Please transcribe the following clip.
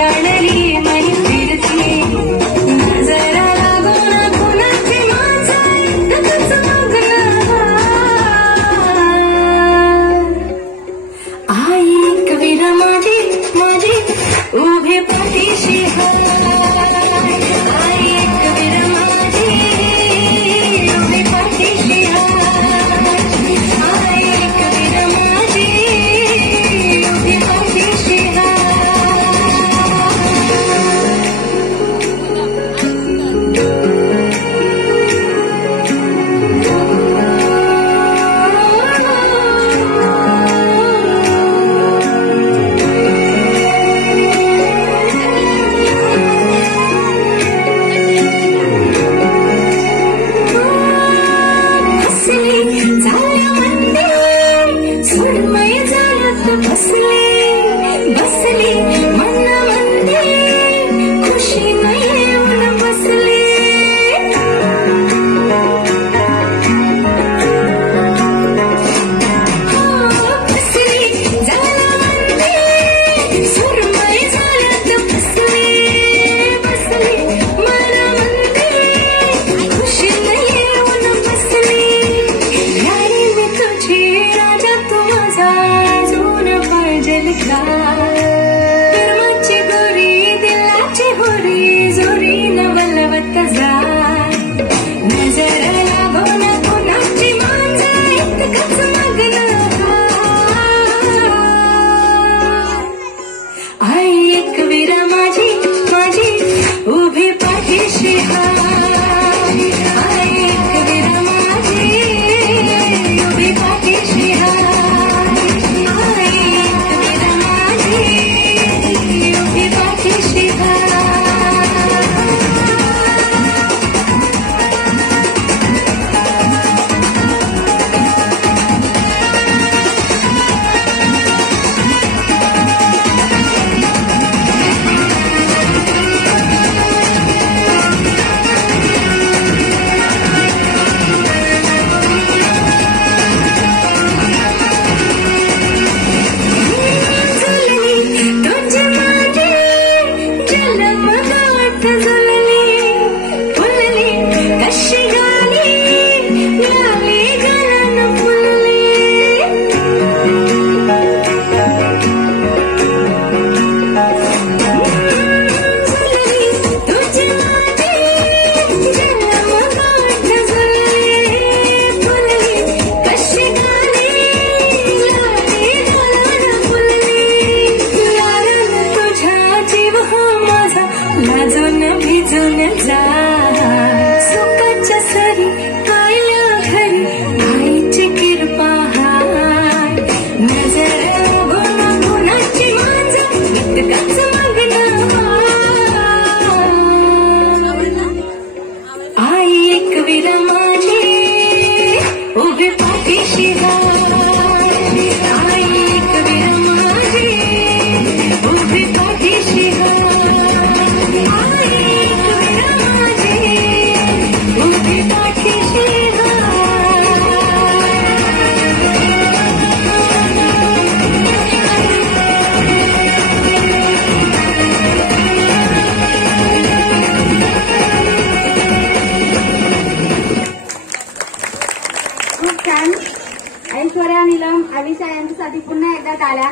गाडली मनी फिरती नजरा लागून कुणाची माझं एकच मागणं आई एक विरा माझी माझी उभी पाठीशी आई एक विरा माझी उभी पाठीशी आई एक विरा माझी उभी पाठीशी बसली मनामध्ये खुशी नाही येऊन बसली बसली झाल्यामध्ये सुरमई झाल्यात बसली बसली मनामध्ये खुशी नाही येऊन बसली राणी मी तुझी राजा तू माझा अजून पाहिजे का आई एक विरा माझी माझी उभी पाठीशी आई एक विरा माझी उभी पाठीशी आई एक विरा माझी उभी पाठीशी लाजून भिजून जा सुखाच्या सरी आल्या घरी आईची कृपा हाय नजर लागून कुणाची माझं इतकंच मागणं आई एक विरा माझी उभी पाठीशी आई एक विरा माझी उभी पाठीशी खूप छान. ऐश्वर्या, नीलम, अलिशा यांच्यासाठी पुन्हा एकदा टाळ्या.